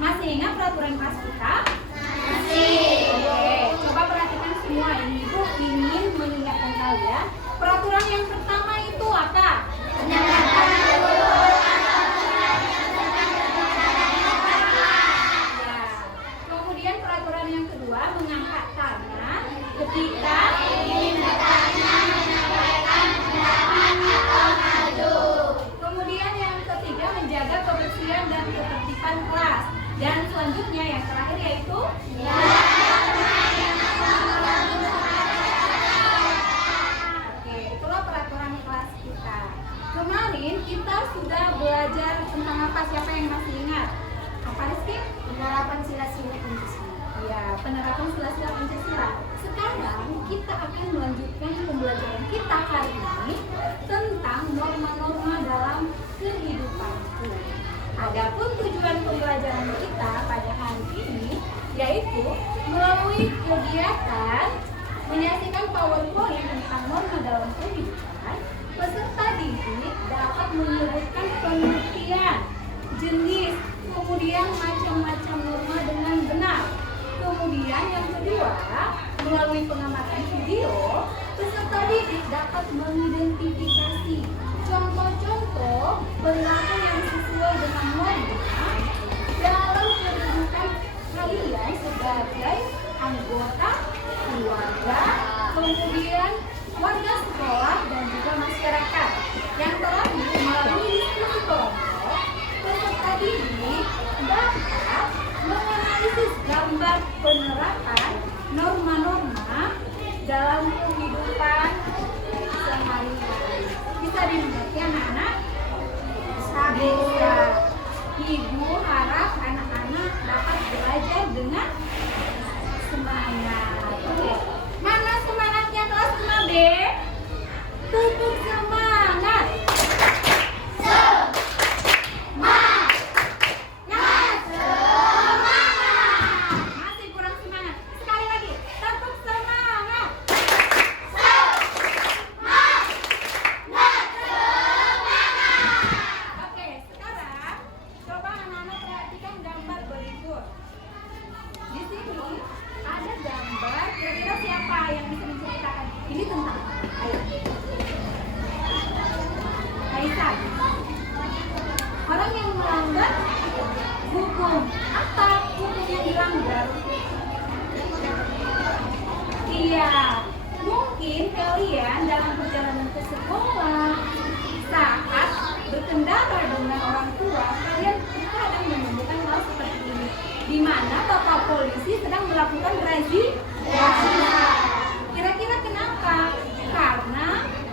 Masih ingat peraturan kelas kita? Masih. Oke, coba perhatikan semua. Ini Ibu ingin mengingatkan kalian. Peraturan yang pertama itu apa? Ya. Kemudian peraturan yang kedua mengangkat tangan ketika ingin bertanya, menyampaikan pendapat atau maju. Kemudian yang ketiga menjaga kebersihan dan ketertiban kelas. Dan selanjutnya yang terakhir yaitu Oke, itulah peraturan kelas kita. Kemarin kita sudah belajar tentang apa? Siapa yang masih ingat? Apa Rizky? Penerapan sila-sila Pancasila. Ya, penerapan sila-sila Pancasila. Sekarang kita akan melanjutkan pembelajaran kita kali ini tentang norma-norma dalam kehidupanku. Adapun tujuan pembelajaran kita pada hari ini yaitu melalui kegiatan menyaksikan PowerPoint tentang norma dalam kehidupan, peserta didik dapat menyebutkan pengertian, jenis, kemudian macam-macam norma dengan benar. Kemudian yang kedua, melalui pengamatan video, peserta didik dapat mengidentifikasi contoh-contoh perilaku yang sesuai dengan norma dalam kehidupan kalian sebagai anggota keluarga, kemudian warga sekolah dan juga masyarakat. Yang terakhir, melalui diskusi kelompok, peserta didik dapat menganalisis gambar penerapan norma-norma dalam kehidupan sehari-hari. Bisa dimengerti anak-anak? Bisa. Ibu harap anak-anak dapat belajar dengan semangat. Oke. Mana semangatnya kelas 5B? Tetap semangat. Masih kurang semangat. Sekali lagi, tetap semangat. Oke, sekarang coba anak-anak perhatikan gambar berikut. Di sini ada gambar, kira-kira siapa yang bisa menceritakan? Ini tentang apa? Ayo. Aisyah. Orang yang melanggar hukum. Apa hukum yang dilanggar? Iya, mungkin kalian dalam perjalanan ke sekolah saat berkendara dengan orang tua, kalian terkadang menemukan hal seperti ini, di mana bapak polisi sedang melakukan razia. Kira-kira kenapa? Karena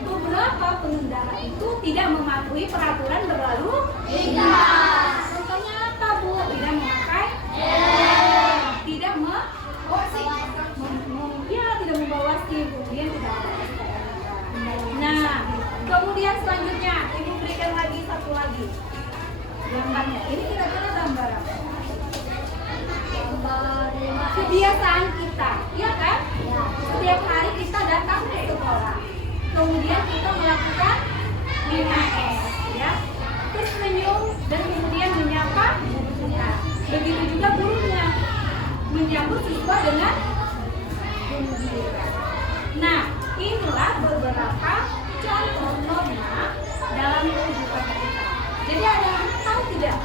beberapa pengendara itu tidak mematuhi peraturan berlalu lintas. Contohnya apa, Bu? Tidak memakai tidak tidak membawa SIM, kemudian tidak ada STNK. Nah, kemudian selanjutnya Ibu berikan lagi satu lagi gambarnya. Ini kira-kira gambar apa? Kebiasaan kita, ya kan? Setiap hari kita datang ke sekolah, kemudian kita melakukan 5S, ya, tersenyum dan kemudian menyapa gurunya. Begitu juga gurunya menyambut siswa dengan gembira. Nah, inilah beberapa contoh norma dalam kehidupan kita. Jadi ada yang tahu tidak?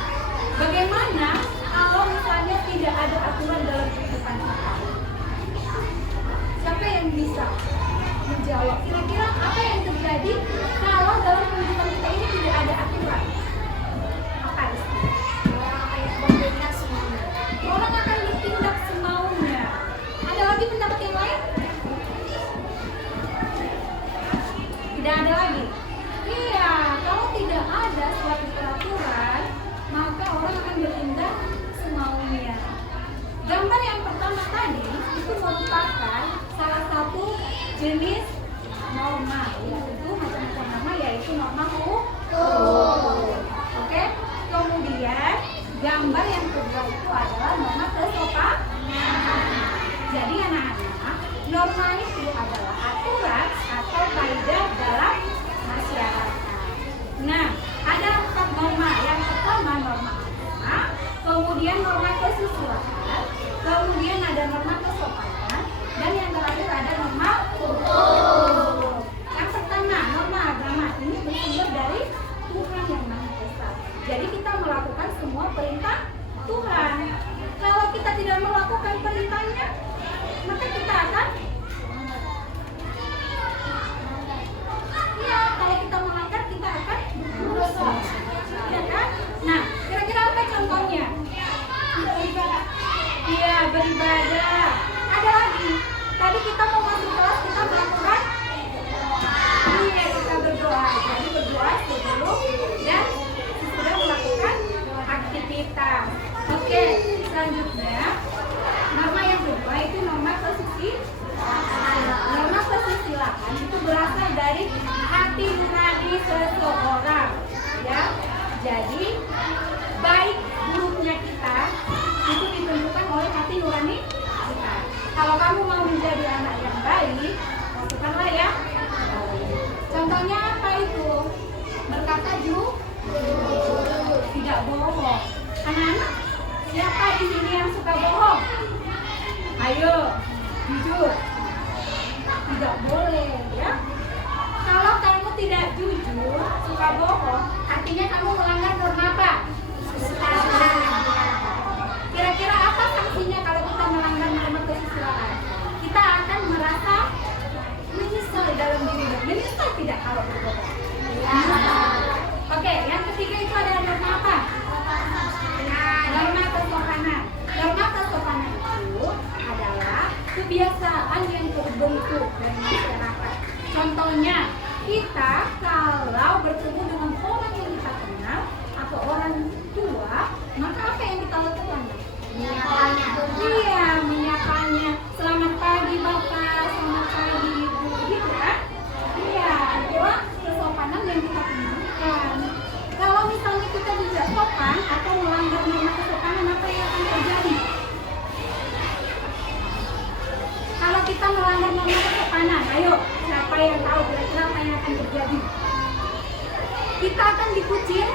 Bagaimana kalau misalnya tidak ada aturan dalam kehidupan kita? Siapa yang bisa menjawab? Kira-kira apa yang terjadi kalau dalam kehidupan kita ini tidak ada aturan? Apa Rizky? Orang akan bertindak semaunya. Ada lagi pendapat yang lain? Tidak ada lagi? Iya, kalau tidak ada suatu peraturan, maka orang akan bertindak semaunya. Gambar yang pertama tadi itu merupakan salah satu jenis norma, yaitu macam-macam norma, yaitu norma hukum. Oke, kemudian gambar yang kedua itu adalah norma kesopanan. Jadi anak-anak, norma itu adalah aturan atau kaidah dalam masyarakat. Nah, ada 4 norma. Yang pertama norma agama, kemudian norma kesusilaan, kemudian ada norma kesopanan, dan yang terakhir ada norma hukum. Yang pertama, norma agama ini bersumber dari Tuhan yang Maha Esa. Jadi kita melakukan semua perintah Tuhan. Kalau kita tidak melakukan perintahnya, maka kita akan kalau kita melanggar kita akan berdosa. Ya kan? Nah, kira-kira apa contohnya? Iya, beribadah. Ada lagi. Tadi kita mau masuk kelas, kita melakukan kita berdoa. Jadi berdoa sebelum dan sudah melakukan aktivitas. Oke, selanjutnya norma yang kedua itu norma kesusilaan. Norma kesusilaan itu berasal dari hati nurani seseorang, ya. Jadi baik buruknya kita itu ditentukan oleh hati nurani kita. Kalau kamu mau menjadi anak yang baik, lakukanlah ya. Contohnya apa itu? Berkata jujur, tidak bohong. Anak-anak, siapa di sini yang suka bohong? Ayo, jujur. Tidak boleh, ya. Kalau kamu tidak jujur, suka bohong, artinya kamu melanggar norma apa? Kira-kira apa sanksinya kalau kita melanggar norma kesusilaan? Kita akan merasa menyesal dalam diri. Menyesal tidak kalau berbohong? Oke, yang ketiga itu ada norma apa? Norma kesopanan. Norma kesopanan itu adalah kebiasaan yang terbentuk dari masyarakat. Contohnya, kita kalau bertemu dengan orang yang kita kenal atau orang tua, maka apa yang kita lakukan? Menyapanya. Iya, menyapanya. Selamat pagi Bapak, selamat pagi Ibu, gitu kan? Iya, itulah kesopanan yang kita tunjukkan. Kalau misalnya kita tidak sopan atau melanggar norma kesopanan, apa yang akan terjadi? Kalau kita melanggar norma kesopanan, ayo, siapa yang tahu kira-kira apa yang akan terjadi? Kita akan dikucil.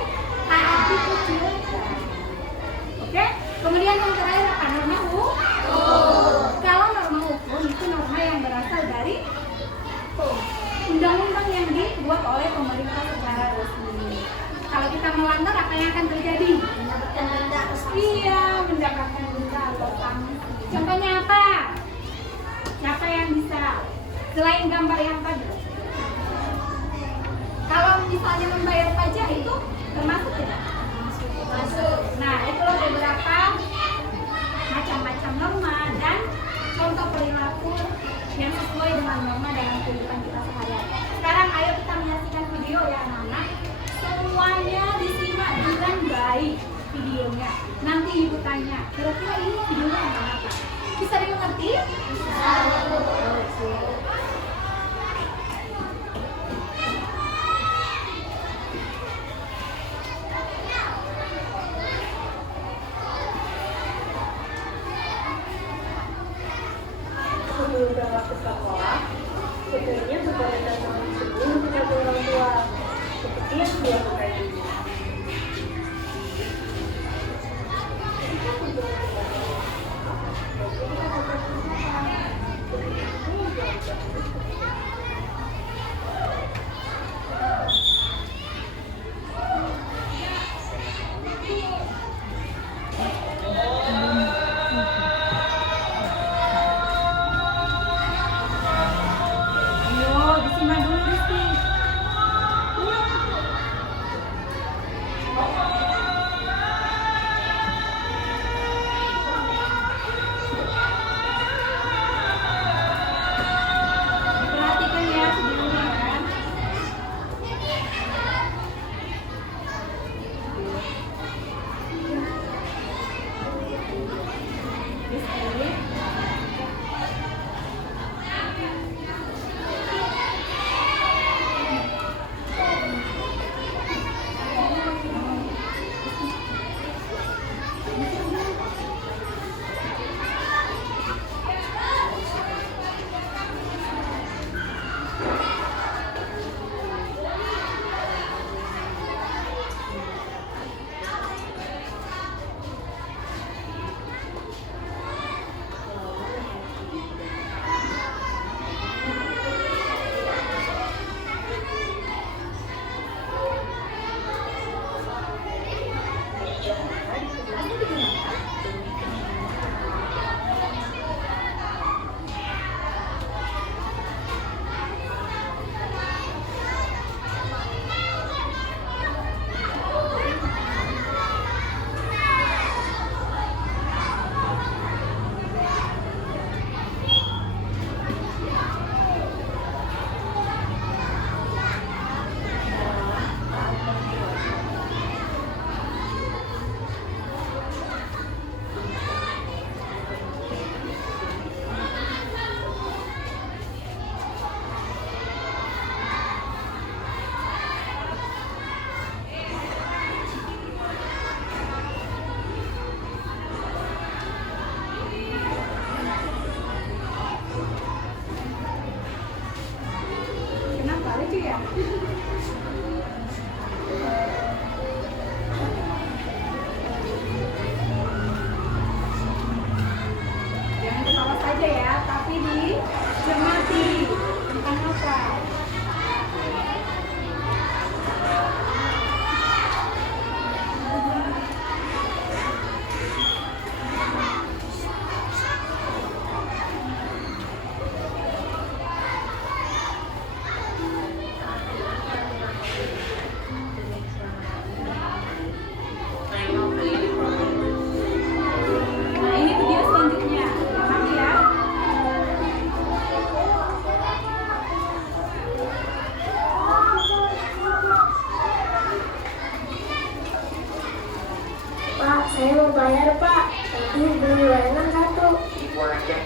Oke? Kemudian yang terakhir apa? Norma hukum. Kalau norma hukum itu norma yang berasal dari undang-undang yang dibuat oleh pemerintah secara resmi. Kalau kita melanggar, apa yang akan terjadi? Mendapatkan denda atau sanksi. Iya, mendapatkan denda atau sanksi. Contohnya apa? Siapa yang bisa? Selain gambar yang tadi. Kalau misalnya membayar pajak itu termasuk tidak? Masuk. Nah, itulah beberapa macam-macam norma dan contoh perilaku yang sesuai dengan norma dalam kehidupan kita sehari-hari. Sekarang ayo kita menyaksikan video ya anak-anak. Semuanya disimak dengan baik videonya. Nanti ibu tanya, kira-kira ini videonya tentang apa? Bisa dimengerti? Bisa. Sebelum berangkat ke sekolah, sebaiknya berkoordinasi dengan sebelum dengan orang tua, seperti yang dilakukan ibu. Ayo, disimak dulu Rizky. mau bayar Pak, tapi belum gorengan 1. Ibu aja.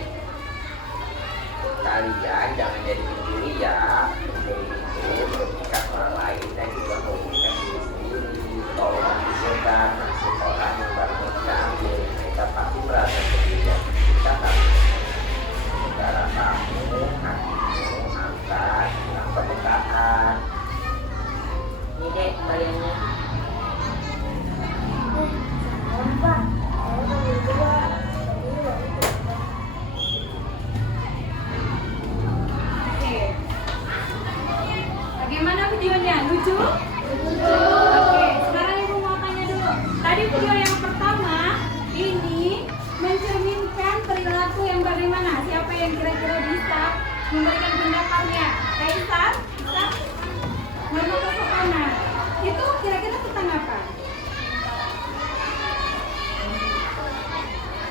Kalian jangan jadi pencuri ya. Pencuri itu merugikan orang lain dan juga merugikan diri sendiri. Tolong dijaga sekolah yang baru diambil. Mereka pasti merasa sedih. Kita harus saudara kamu, adikmu, angkat, yang pembukaan. Ini deh kaliannya. Salam Pak, saya mau berdua. Jadi uang itu. Oke. Bagaimana videonya? Lucu? Oke, sekarang Ibu mau tanya dulu. Tadi video yang pertama ini mencerminkan perilaku yang bagaimana? Siapa yang kira-kira bisa memberikan pendapatnya? Kaisar? Bisa? Norma kesopanan. Itu kira-kira tentang apa?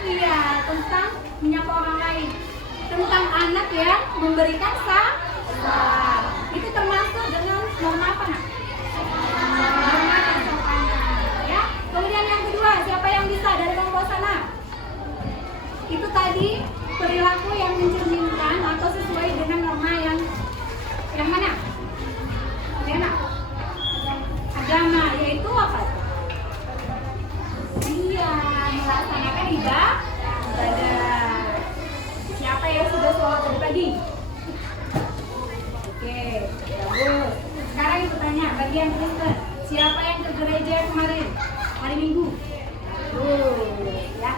Iya, tentang menyapa orang lain. Tentang anak yang memberikan salam. Itu termasuk dengan norma apa, Nak? Norma kesopanan, ya. Kemudian yang kedua, siapa yang bisa dari kelompok sana? Itu tadi perilaku yang mencerminkan atau sesuai dengan norma yang mana? Mana? Agama, yaitu apa? Iya, melaksanakan ibadah. Siapa yang sudah sholat tadi pagi? Oke, bagus. Sekarang Ibu tanya, bagian Kristen, siapa yang ke gereja kemarin? Hari Minggu? Ya.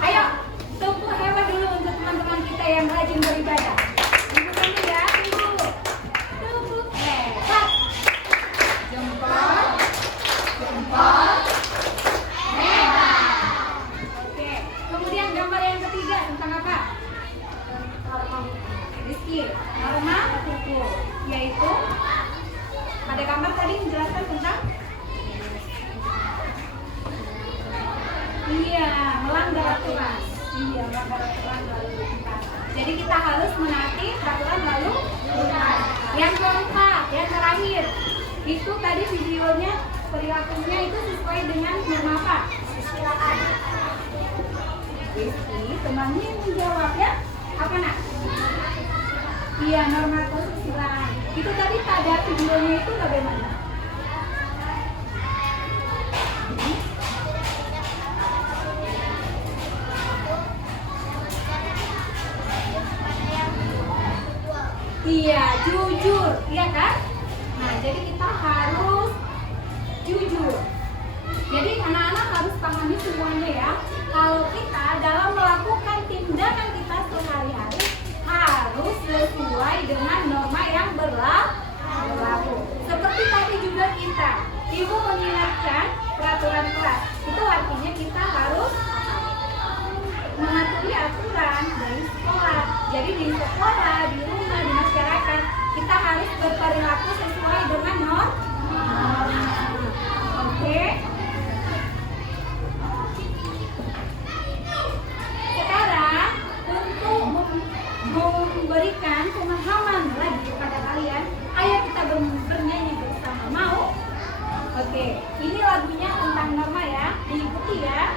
Ayo, tepuk hebat dulu untuk teman-teman kita yang rajin beribadah. Ibu tunggu ya, tunggu. Tepuk hebat. Jempol. Hebat. Oke, kemudian gambar yang ketiga tentang apa? Rizky, norma hukum, yaitu pada gambar tadi menjelaskan tentang melanggar aturan. Melanggar aturan lalu lintas. Jadi kita harus menaati peraturan lalu lintas. Yang keempat, yang terakhir, itu tadi videonya perilakunya itu sesuai dengan norma apa? Silakan. Rizky, temannya yang menjawab ya. Apa Nak? Iya, norma kesusilaan. Itu tadi pada videonya itu bagaimana? Iya, jujur, iya kan? Nah, jadi kita harus jujur. Jadi anak-anak harus pahami semuanya ya. Kalau kita dalam melakukan tindakan kita sehari-hari harus sesuai dengan norma yang berlaku. Seperti tadi juga kita, Ibu mengingatkan peraturan kelas. Itu artinya kita harus mematuhi aturan dari sekolah. Jadi di sekolah, di rumah, di masyarakat, kita harus berperilaku sesuai dengan norma. Oke? Sekarang untuk memberikan pemahaman lagi kepada kalian, ayo kita bernyanyi bersama. Mau? Oke, ini lagunya tentang norma ya, diikuti ya.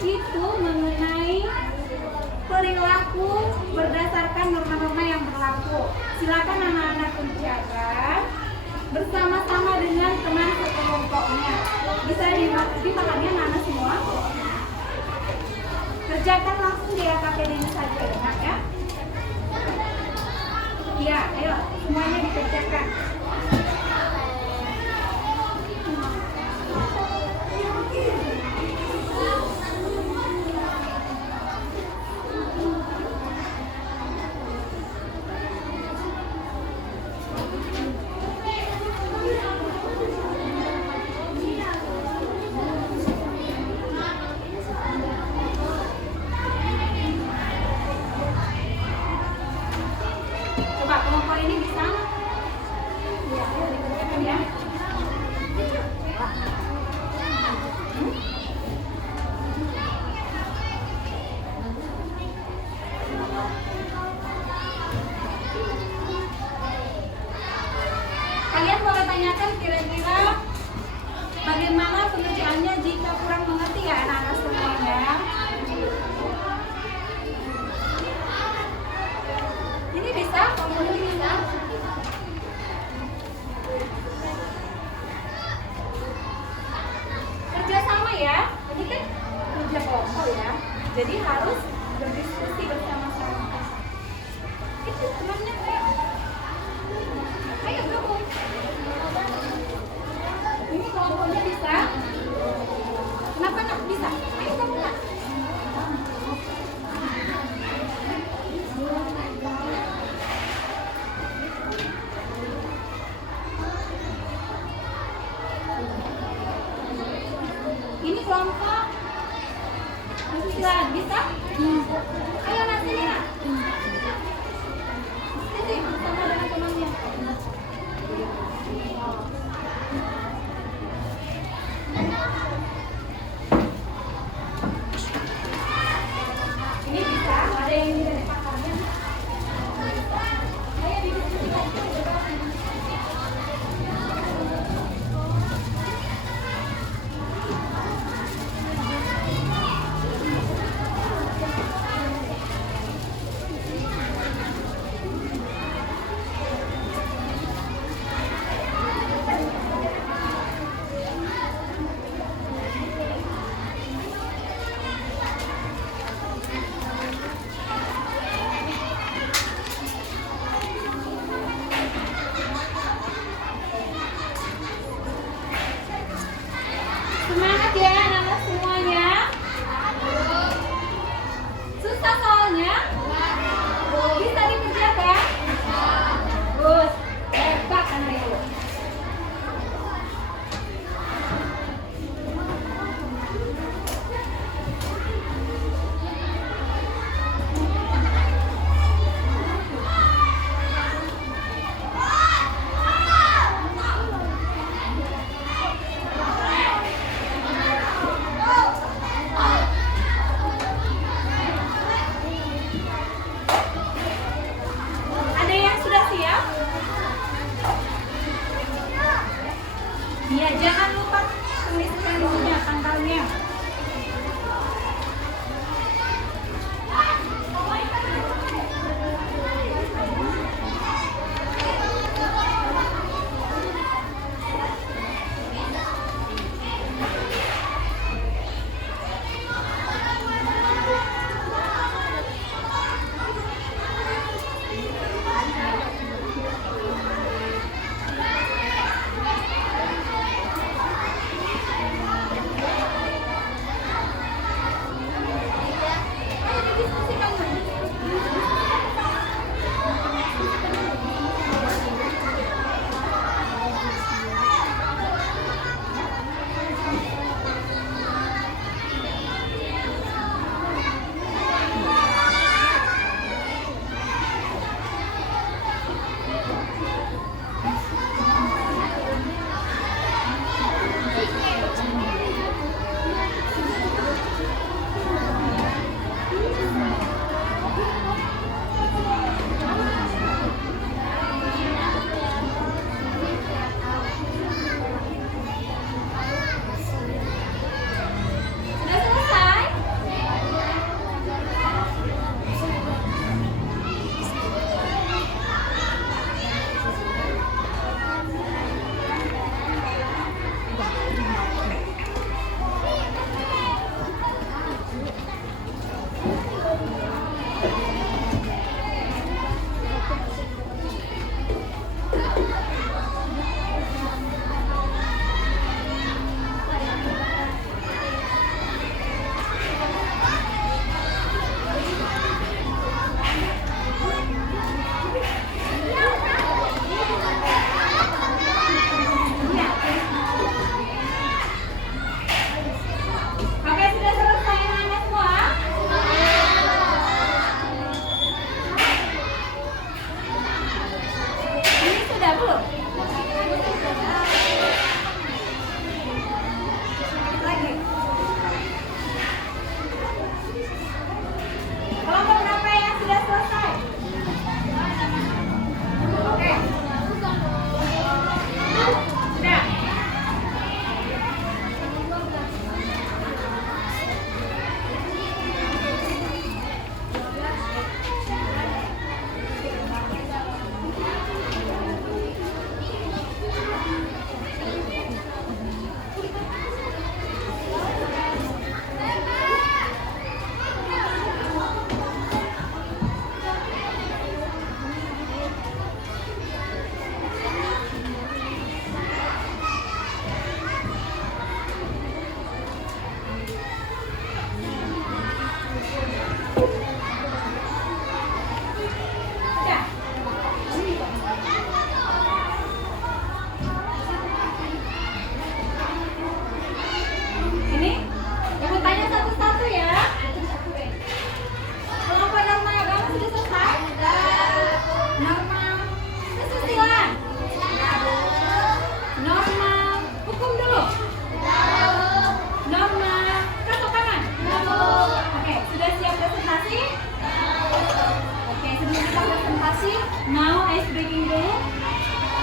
itu mengenai perilaku berdasarkan norma-norma yang berlaku. Silakan anak-anak penjaga bersama-sama dengan teman sekelompoknya. Bisa dipahami anak-anak semua? Kerjakan langsung di LKPD ini saja ya, Nak, ya. Iya, ayo semuanya dikerjakan. Coba kelompok ini bisa? Ya, ayo dikerjakan ya. Kalian boleh tanyakan kira-kira bagaimana pengerjaannya jika kurang mengerti ya anak-anak semuanya. Ini bisa? Kelompok ini bisa? Kerja sama ya. Ini kan kerja kelompok ya. Jadi harus berdiskusi bersama-sama. Itu temannya kayak. Ayo gabung. Ini kelompoknya bisa? Kenapa nggak bisa? Ayo gabung Nak. Ini kelompok Silakan, bisa? Ayo Nak, sini Nak. Sini, bersama dengan temannya. Ini bisa? Ada yang ini dari pakarnya? Ayo didiskusikan. Semangat ya anak-anak semuanya. Susah soalnya? Bisa dikerjakan? Bagus. Hebat anak ibu. Ada yang sudah siap? Iya, jangan lupa tuliskan di sini tanggalnya.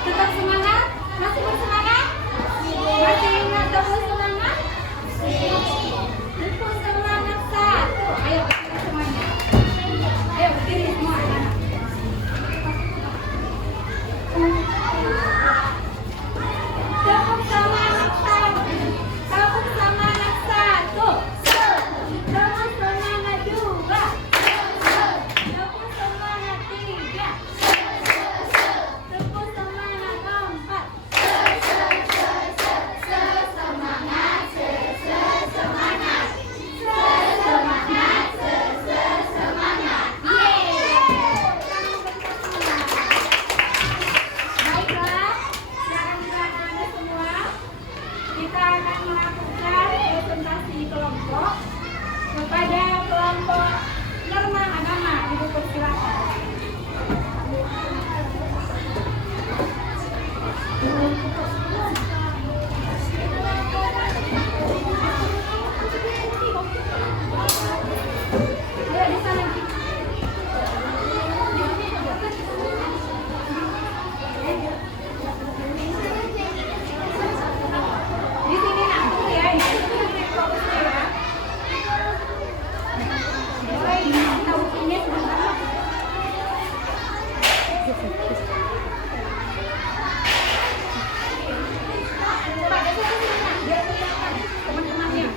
Tetap semangat? Masih bersemangat? Masih ingat tepuk semangat? Tepuk semangat satu. Ayo berdiri semuanya. Ayo berdiri semua anak-anak. Tepuk semangat satu. Tepuk semangat satu. Tepuk semangat dua. Tepuk semangat tiga. Tepuk semangat empat. Sesemangat, sesemangat, sesemangat, sesemangat. Baiklah, silakan Anda semua. Kita akan melakukan presentasi kelompok kepada kelompok Norma Agama. Ibu persilakan. Ya, di sana. Di sini nak tunggu ya, ini fokusnya ya. Mulai kita ujinya sebentar. Coba ada fokusnya, biar kelihatan teman-temannya.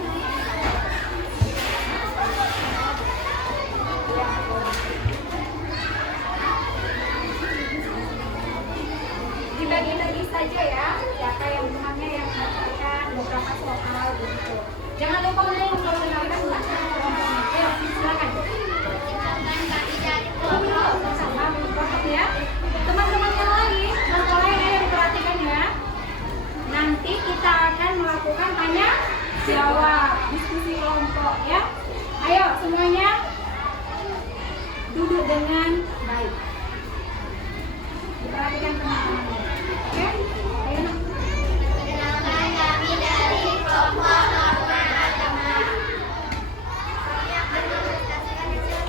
Dibagi-bagi saja ya, siapa yang temannya yang mengatakan beberapa soal gitu. Jangan lupa untuk memperkenalkan kelompoknya. Ayo, silakan. Sama mikrofon ya. Teman-teman yang lain, ayo diperhatikan ya. Nanti kita akan melakukan tanya jawab, diskusi kelompok ya. Ayo semuanya duduk dengan baik. Perhatikan teman-teman. Oke? Ayo nak. Perkenalkan kami dari kelompok Norma Agama. Kami akan mempresentasikan hasil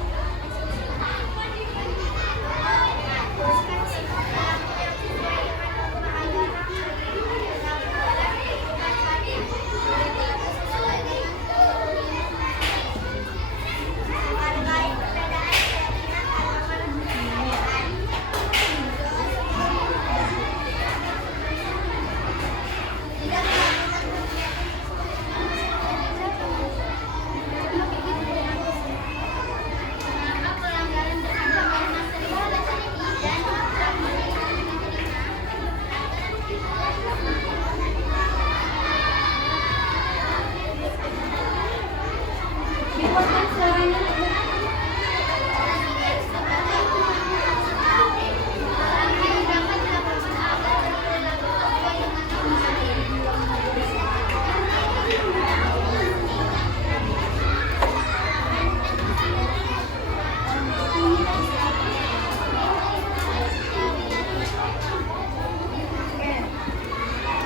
tuliskan sikap yang sesuai dengan Norma Agama dalam kehidupan sehari-hari sesuai dengan menghargai perbedaan keyakinan agama dan kebudayaan. Mengapa pelanggaran beragama yang sering terjadi dan dapat diterima? Dikuatkan suaranya. Orang yang dapat dilakukan agar berperilaku sesuai dengan norma.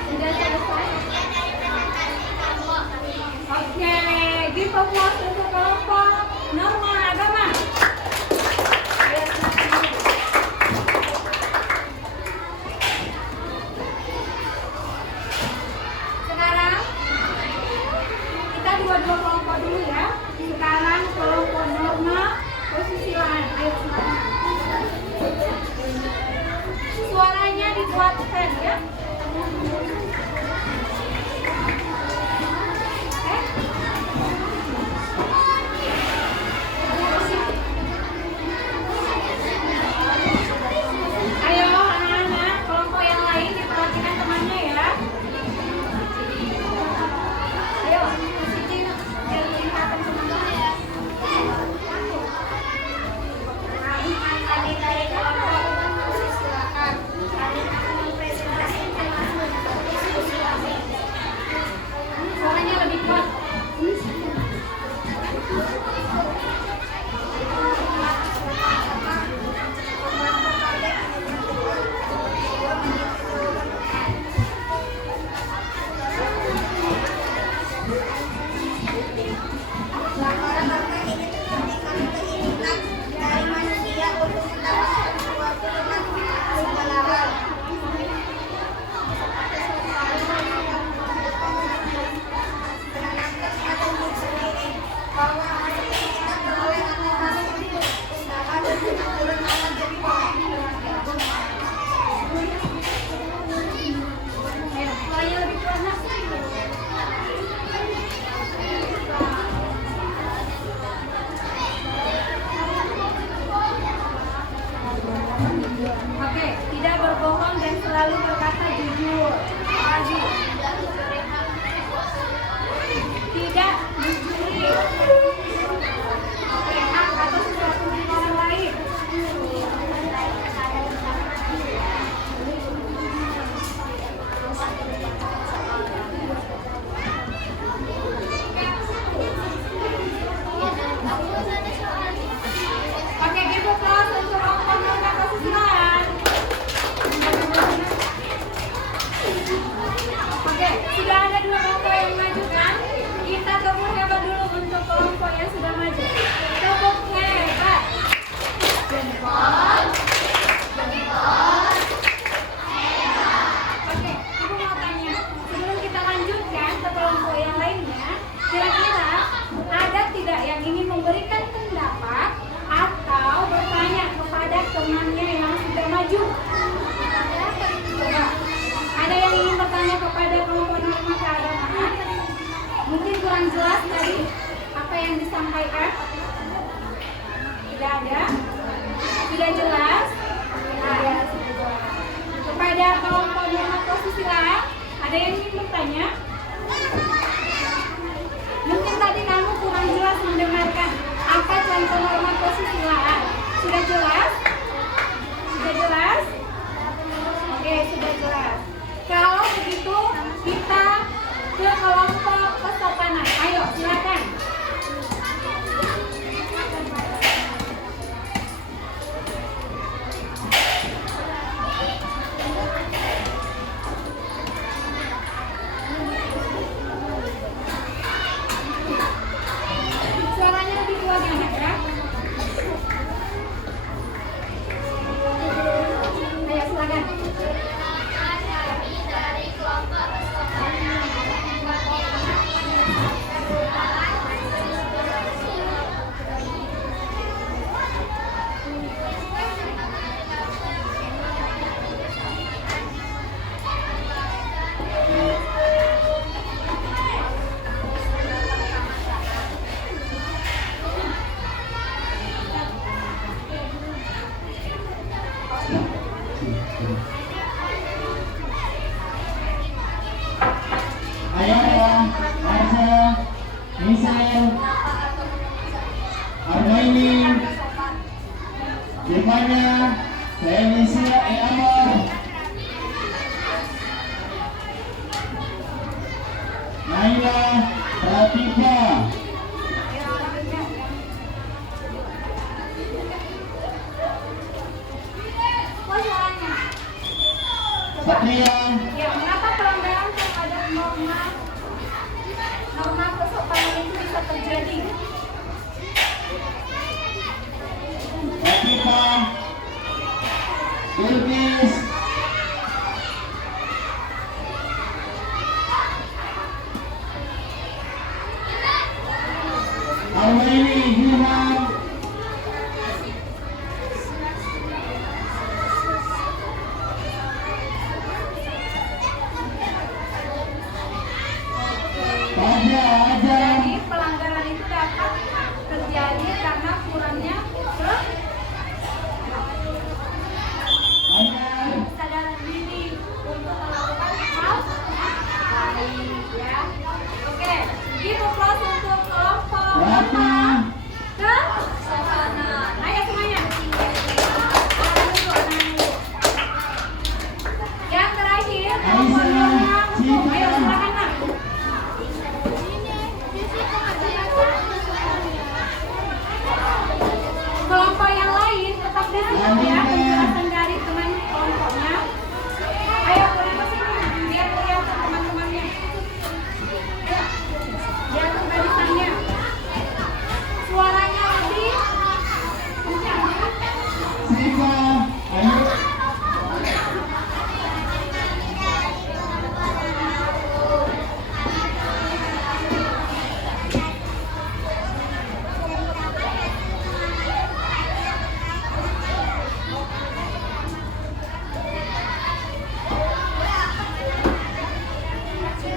Sudah selesai? Sekian dari presentasi kelompok kami. Oke, give applause untuk kelompok Norma Agama. Ayo, silakan. Sekarang kita dua-dua kelompok dulu ya. Sekarang kelompok Norma posisi lain. Ayo silakan. Suaranya dikuatkan ya. Ayo anak-anak, kelompok yang lain diperhatikan temannya ya. Ayo, sini biar kelihatan teman-teman. Kami dari kelompok silakan. Kami akan mempresentasikan disampaikan? Tidak ada? Sudah jelas? Nah, kepada kelompok norma Susila, ada yang ingin bertanya? Mungkin tadi kamu kurang jelas mendengarkan apa contoh norma kesusilaan. Sudah jelas? Sudah jelas? Oke, sudah jelas. Kalau begitu kita ke kelompok kesopanan. Ayo, silakan. Suaranya lebih kuat ya, Nak, ya? Ayo, silakan. Dari kelompok kesopanan Ayah, Arsa, Misael, Armaini, Gimana, Felicia, Amor, Naila, Ratifa, Oh, suaranya. Satria, Ya, mengapa pelanggaran terhadap norma kesopanan itu bisa terjadi? Ratifa, Bilqis, Armaini, Hilman, Fajar, Adam, Jadi pelanggaran itu dapat terjadi karena kurangnya kesadaran diri untuk melakukan hal baik, ya. Oke, gitu plus untuk kelompok Rata, kesopanan. Ayo semuanya. Anak dulu. Yang terakhir kelompok norma hukum. Ayo silakan, Nak. Kelompok yang lain tetap di situ ya, penjelasan dari teman kelompoknya. Ayo pulang ke sini, biar kelihatan teman-temannya. Biar barisannya. Suaranya lebih kencang. Sika, Ayu,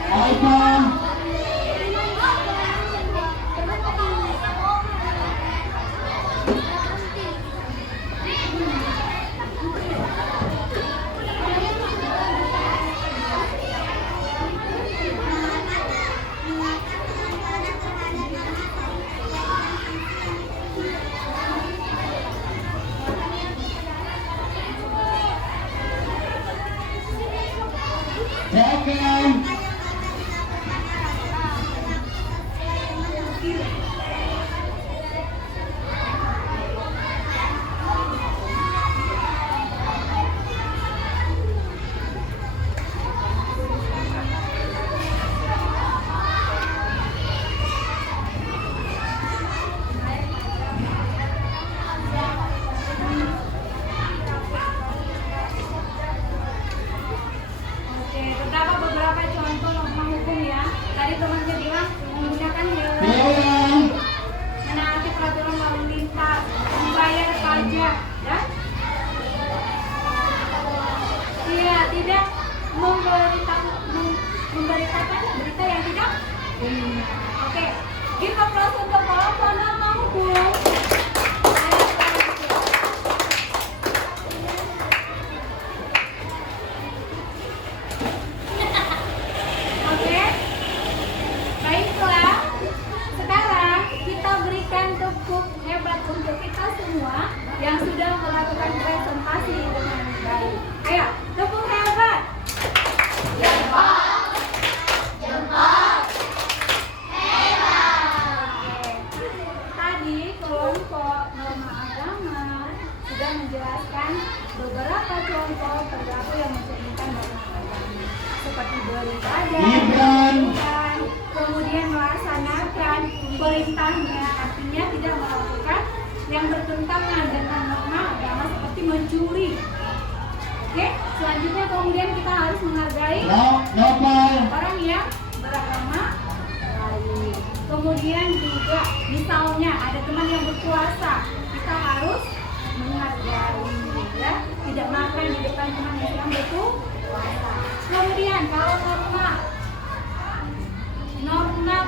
Alfa, Jaga, Oke, terdapat beberapa contoh norma hukum ya. Tadi temannya bilang menggunakan helm, Bella, menaati peraturan lalu lintas, membayar pajak, ya. Iya, tidak memberitakan berita yang tidak benar. Oke, Give applause untuk kelompok nomor 10. Oke, baiklah. Sekarang kita berikan tepuk hebat untuk kita semua yang sudah melakukan presentasi dengan baik. Ayo, tepuk hebat. Tadi kelompok norma agama sudah menjelaskan beberapa contoh perilaku yang mencerminkan norma agama, seperti beribadah, Gibran. kemudian melaksanakan perintahnya, artinya tidak melakukan yang bertentangan dengan norma agama seperti mencuri. Oke, selanjutnya kemudian kita harus menghargai Nopal. orang yang beragama lain. Kemudian juga misalnya ada teman yang berpuasa, kita harus menghargai, ya, tidak makan di depan teman yang sedang berpuasa. Kemudian kalau norma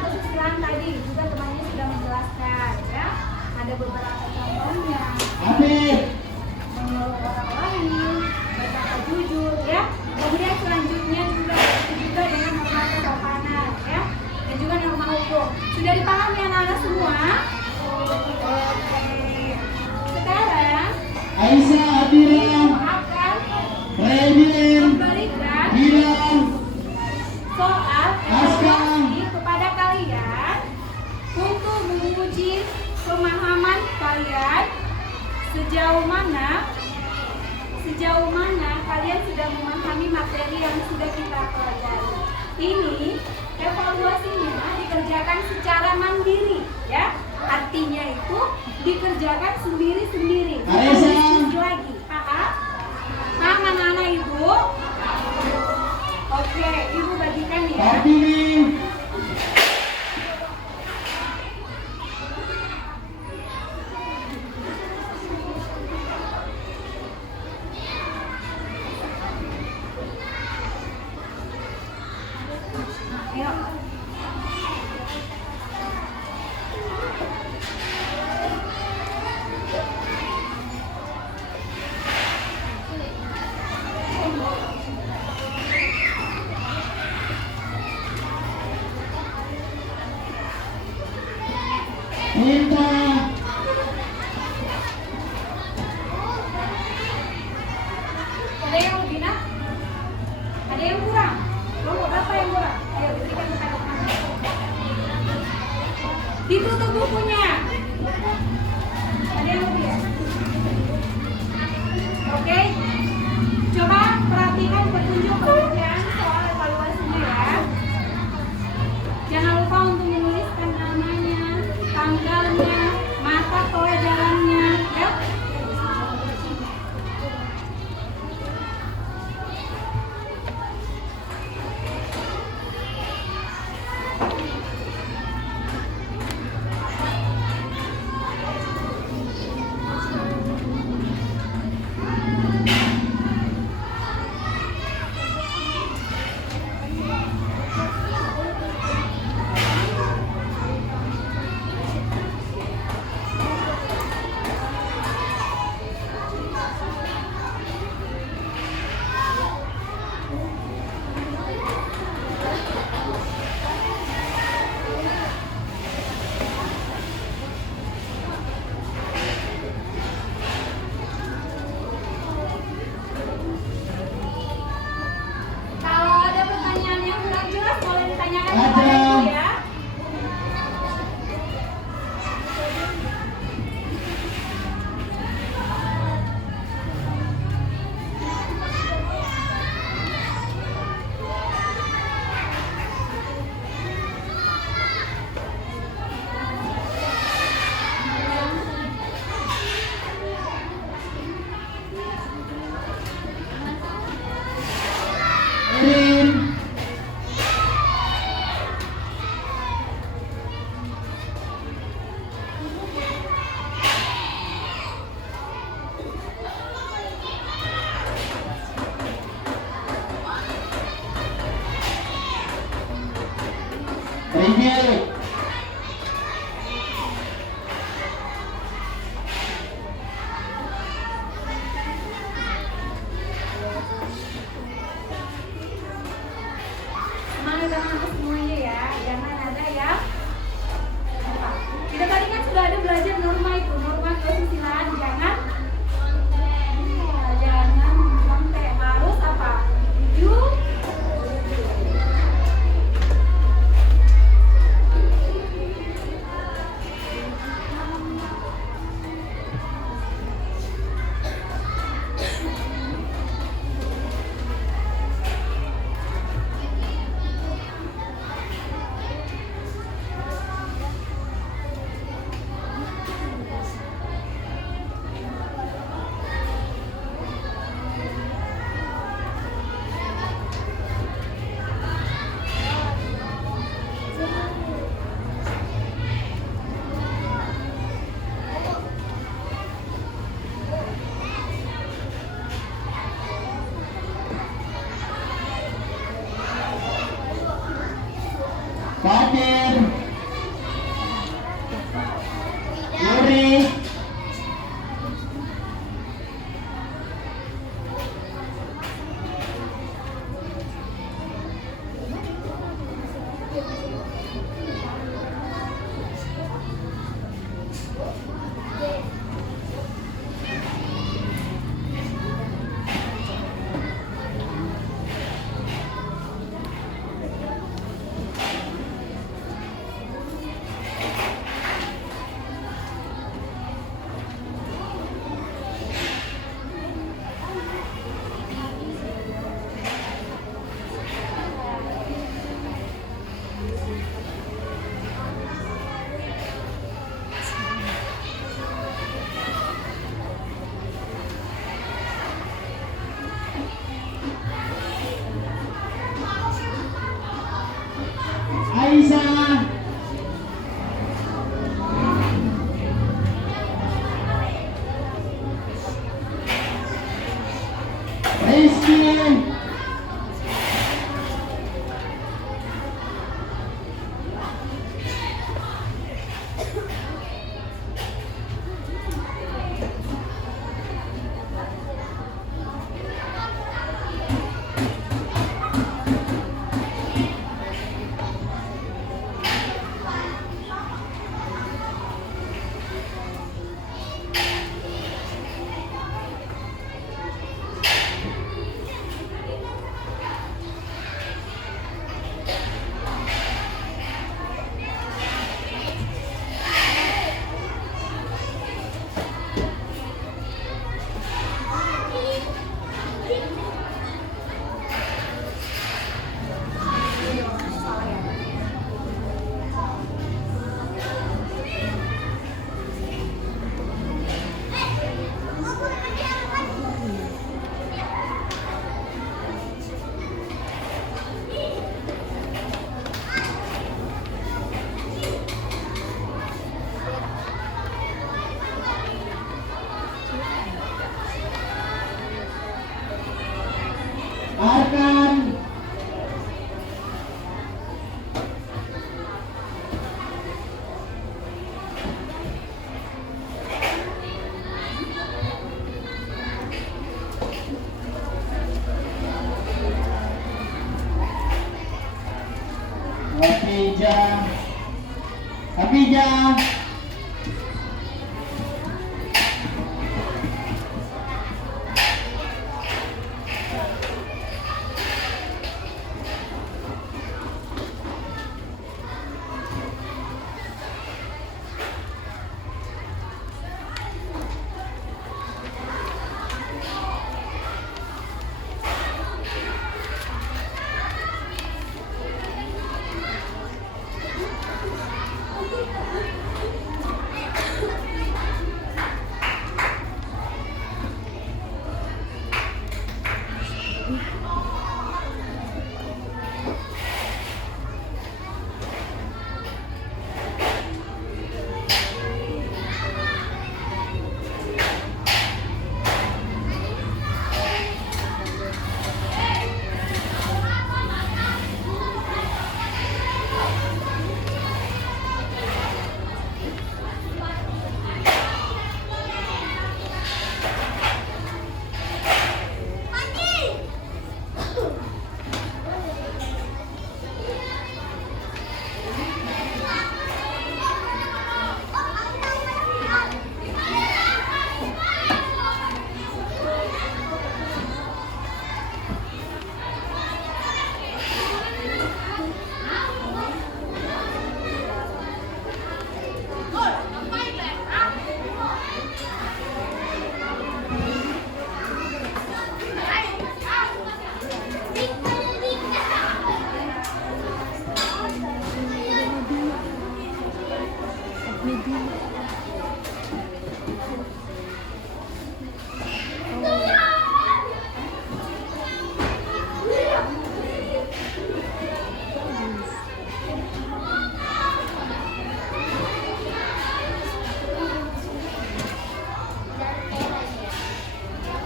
kesusilaan tadi juga temannya sudah menjelaskan, ya, ada beberapa contohnya. Afif. Menurut orang lain, berkata jujur, ya. Kemudian selanjutnya juga dengan norma kesopanan, ya, dan juga norma hukum. Sudah dipahami anak-anak semua? Oke. Sekarang Aisyah Adira. akan Redin. memberikan Hilang. soal evaluasi kepada kalian untuk menguji pemahaman kalian sejauh mana kalian sudah memahami materi yang sudah kita pelajari. Ini evaluasinya dikerjakan secara mandiri, ya. Artinya itu dikerjakan sendiri-sendiri. Bukan Aisyah. diskusi lagi. Paham anak-anak Ibu? Oke, Ibu bagikan ya. Kartini. Ayo. Minta. Ada yang lebih nak? Ada yang kurang? Kelompok berapa yang kurang? Ayo berikan kepada teman. Ditutup bukunya. Ada yang lebih ya? Oke. Coba perhatikan petunjuk pekerjaan soal evaluasinya ya. Jangan lupa untuk menuliskan namanya, tanggalnya, mata pelajarannya, ya. Kalau ada pertanyaan yang kurang jelas boleh ditanyakan kepada Ibu ya. Erin. Ringgit. Abijah.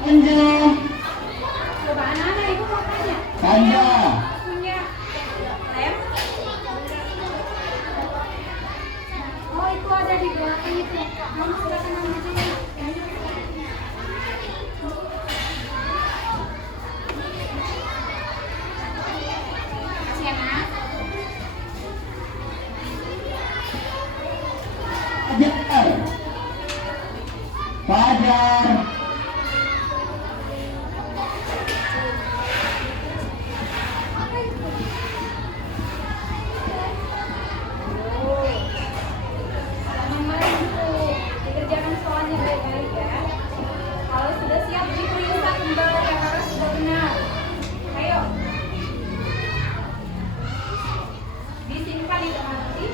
Anjo. Coba anak-anak ibu mau tanya. Panja. Punya lem? Oh itu ada di belakang itu. Kamu silakan ambil sini. Kasih ya nak. Fajar. Fajar. Dikerjakan soalnya baik-baik ya. Kalau sudah siap diperiksa kembali apakah sudah benar. Ayo. Disimpan di tempat nanti.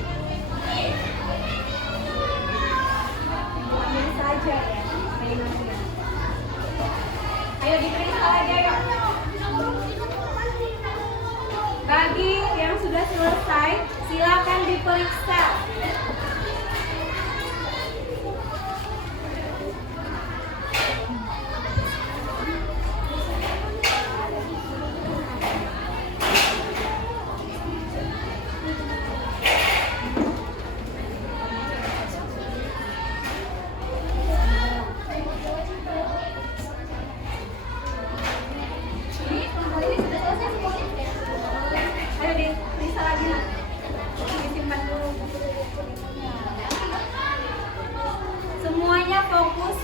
Ambil saja ya. Mainannya. Ayo diperiksa lagi ayo. Bagi yang sudah selesai, silakan diperiksa. Ayo diperiksa lagi nak. Disimpan dulu. Semuanya fokus.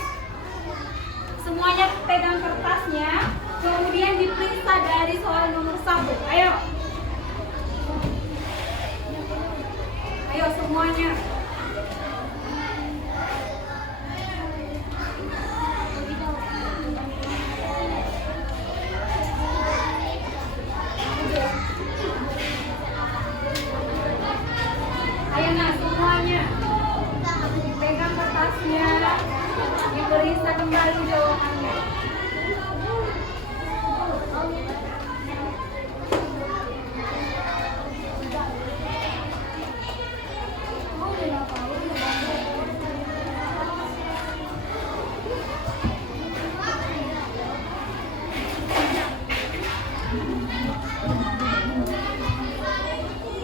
Semuanya pegang kertasnya. Kemudian diperiksa dari soal nomor 1. Ayo. Ayo semuanya. Ayo nak semuanya. Pegang kertasnya. Diperiksa kembali jawabannya.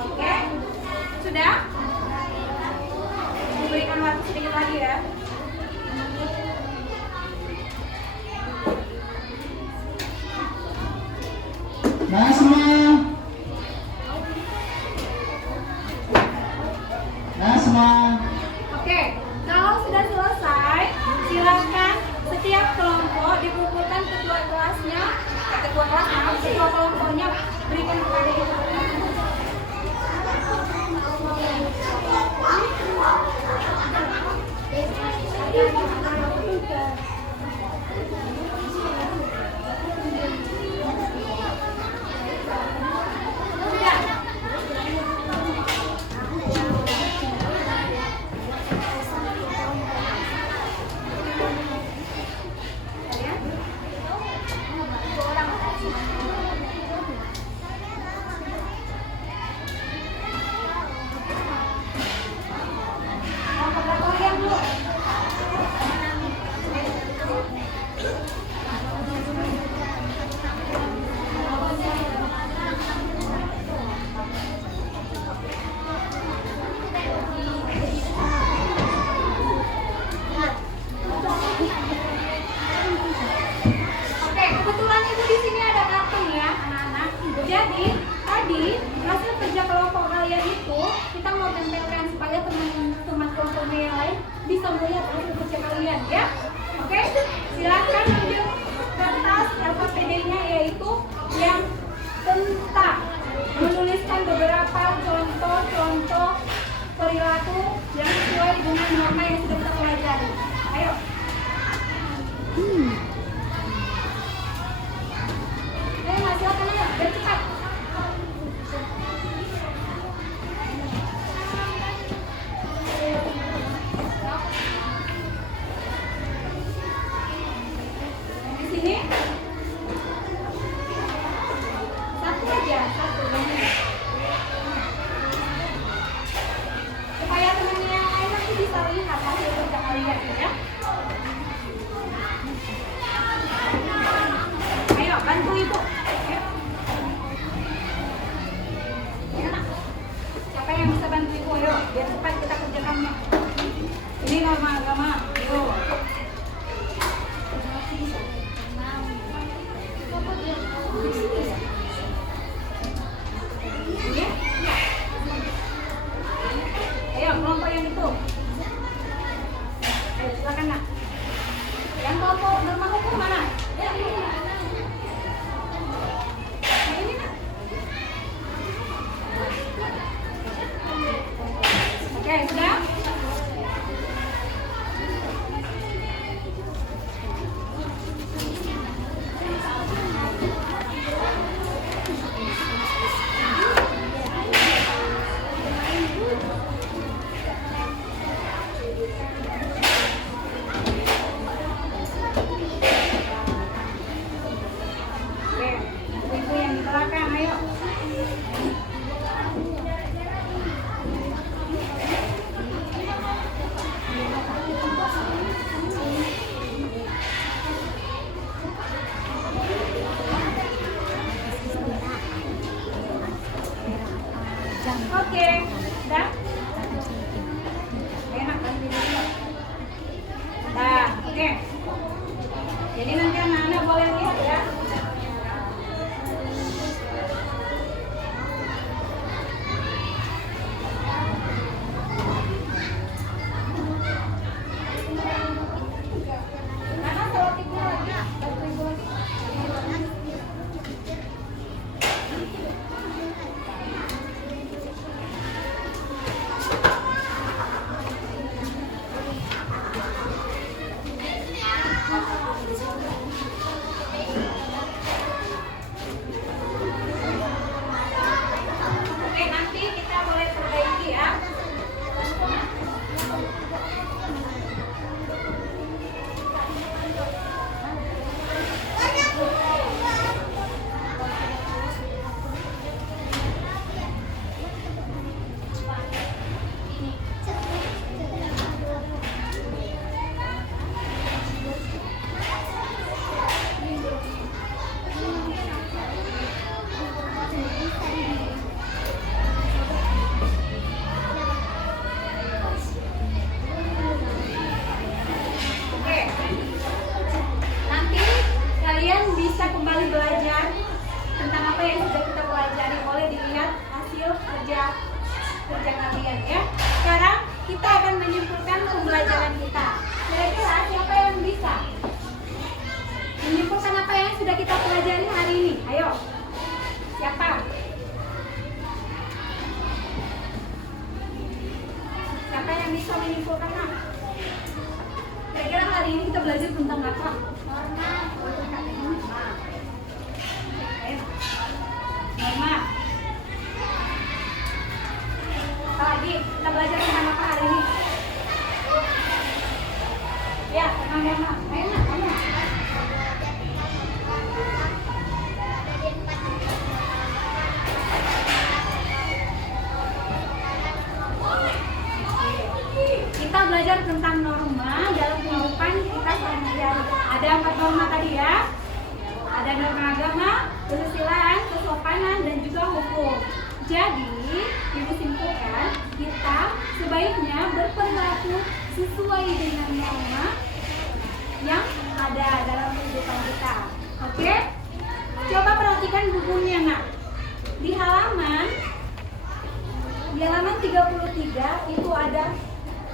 Oke, sudah? Berikan waktu sedikit lagi ya. Nasma. Nah, semua. Oke, kalau sudah selesai, silakan setiap kelompok dikumpulkan ketua kelasnya, ketua kelompoknya berikan kepada ibu. Oke, kebetulan ibu di sini ada kartu ya, anak-anak. Jadi tadi hasil kerja kelompok kalian itu kita mau tempelkan supaya teman-teman kelompoknya yang lain bisa melihat hasil kerja kalian ya. Oke, silakan tunjuk kertas LKPD-nya yaitu yang tentang menuliskan beberapa contoh-contoh perilaku yang sesuai dengan norma yang sudah kita pelajari. Ayo. Ayo Mas, silakan ayo, biar cepat. Di sini satu aja, satu banyak. Supaya teman-teman yang lain nanti bisa lihat hasil kerja kalian ya. Ayo bantu ibu. Ayo. Ya, Nak. Siapa yang bisa bantu ibu? Ayo, biar cepat kita kerjakannya. Ini norma agama. Ayo. Ini. Ayo, kelompok yang itu. Ayo, silakan Nak. Yang kelompok norma hukum mana? Ya, ini. Ini Nak. Oke, sudah? pembelajaran kita. Kira-kira siapa yang bisa menyimpulkan apa yang sudah kita pelajari hari ini? Ayo, siapa? Siapa yang bisa menyimpulkan? Kira-kira hari ini kita belajar tentang apa? Norma. Apalagi kita belajar tentang apa hari ini? Ya, tentang Norma. Ayo nak, kamu. Kita belajar tentang norma dalam kehidupan kita sehari-hari. Ada 4 norma tadi ya. Ada norma agama, kesusilaan, kesopanan, dan juga hukum. Jadi, ibu simpulkan, kita sebaiknya berperilaku sesuai dengan norma yang ada dalam kehidupan kita. Oke? Coba perhatikan bukunya, nak. Di halaman 33 itu ada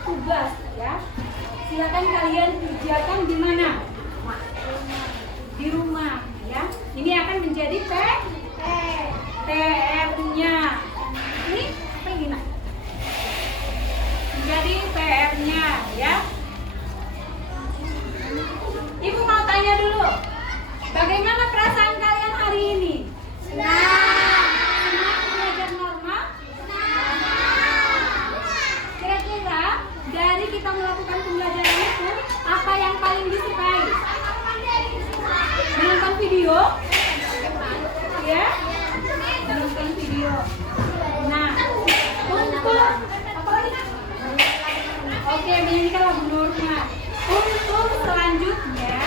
tugas ya. Silakan kalian kerjakan di mana? Di rumah ya. Ini akan menjadi PR-nya. Ini apa ini nak? Menjadi PR-nya ya. Ibu mau tanya dulu, bagaimana perasaan kalian hari ini? Senang belajar norma? Kira-kira dari kita melakukan pembelajaran itu, apa yang paling disukai? Menonton video? Ya? Menonton video. Nah, untuk apa lagi? Oke, menyanyikan lagu Norma. Untuk selanjutnya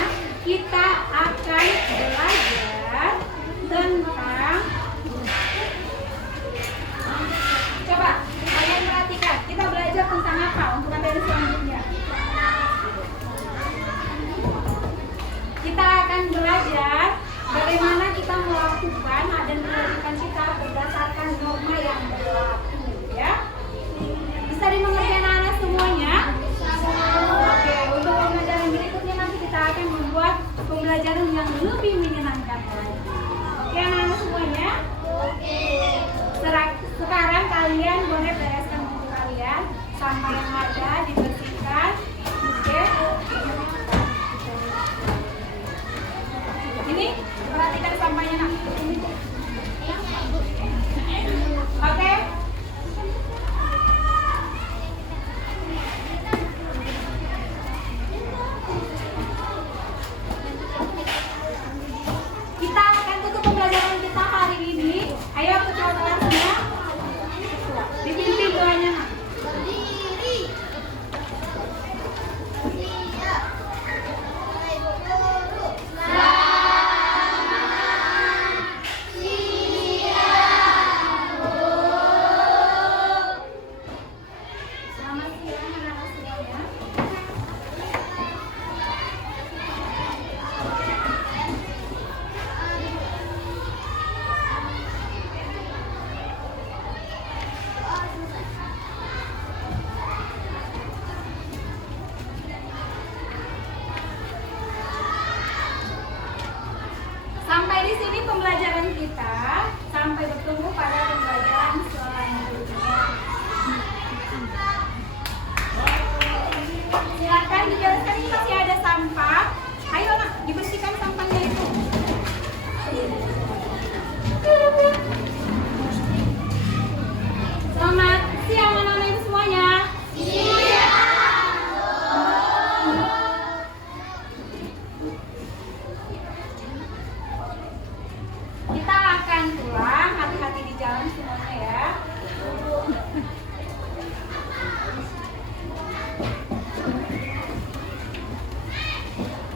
kita akan belajar tentang, coba kalian perhatikan, kita belajar tentang apa untuk materi selanjutnya? Kita akan belajar bagaimana kita melakukan dan kewajiban kita berdasarkan norma yang berlaku ya. Bisa dimengerti anak-anak semuanya? Oke, untuk pembelajaran berikutnya nanti kita akan membuat pembelajaran yang lebih menyenangkan lagi. Oke anak-anak semuanya? Sekarang kalian boleh bereskan buku kalian, sampah yang ada dibersihkan. Oke. Ini perhatikan sampahnya nak. Oke. Kita akan tutup pembelajaran kita hari ini. Ayo ketua kelasnya. Dipimpin doanya nak. Selamat siang anak-anak semuanya. Sampai di sini pembelajaran kita. Sampai bertemu pada